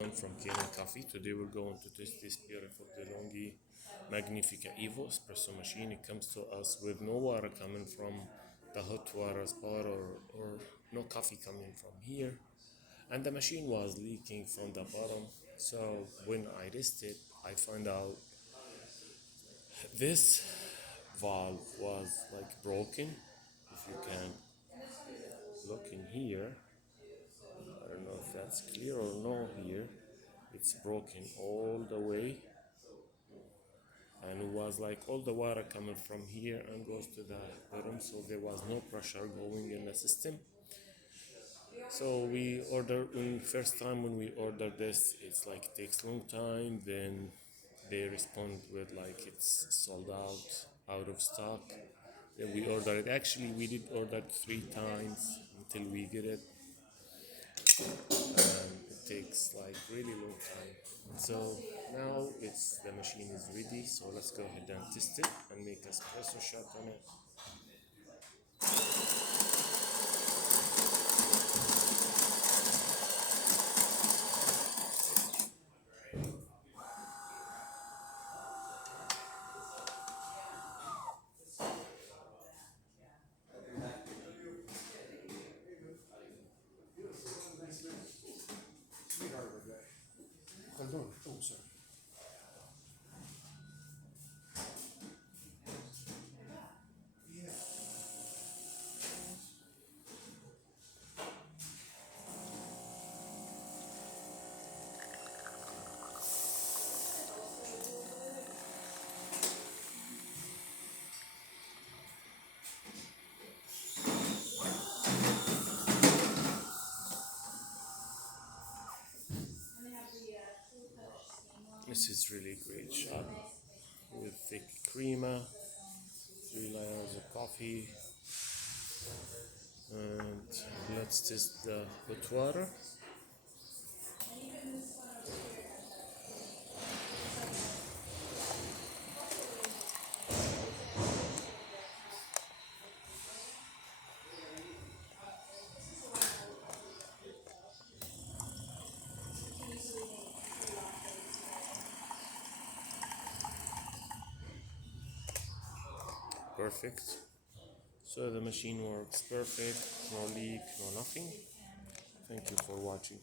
I'm from Kanen Coffee. Today we're going to test this beautiful DeLonghi Magnifica Evo espresso machine. It comes to us with no water coming from the hot water spot or no coffee coming from here. And the machine was leaking from the bottom. So when I tested, I found out this valve was like broken. If you can look in here, I don't know if that's clear or no here. It's broken all the way, and it was like all the water coming from here and goes to the bottom, so there was no pressure going in the system. So we ordered, when first time when we ordered this, it's like takes long time, then they respond with like it's sold out of stock. Then we order it, actually we did order 3 times until we get it. It takes like really long time. So now the machine is ready, so let's go ahead and test it and make a espresso shot on it. Pardon, oh sorry. This is really great shot with thick crema, 3 layers of coffee, and let's test the hot water. Perfect. So the machine works perfect, no leak, no nothing. Thank you for watching.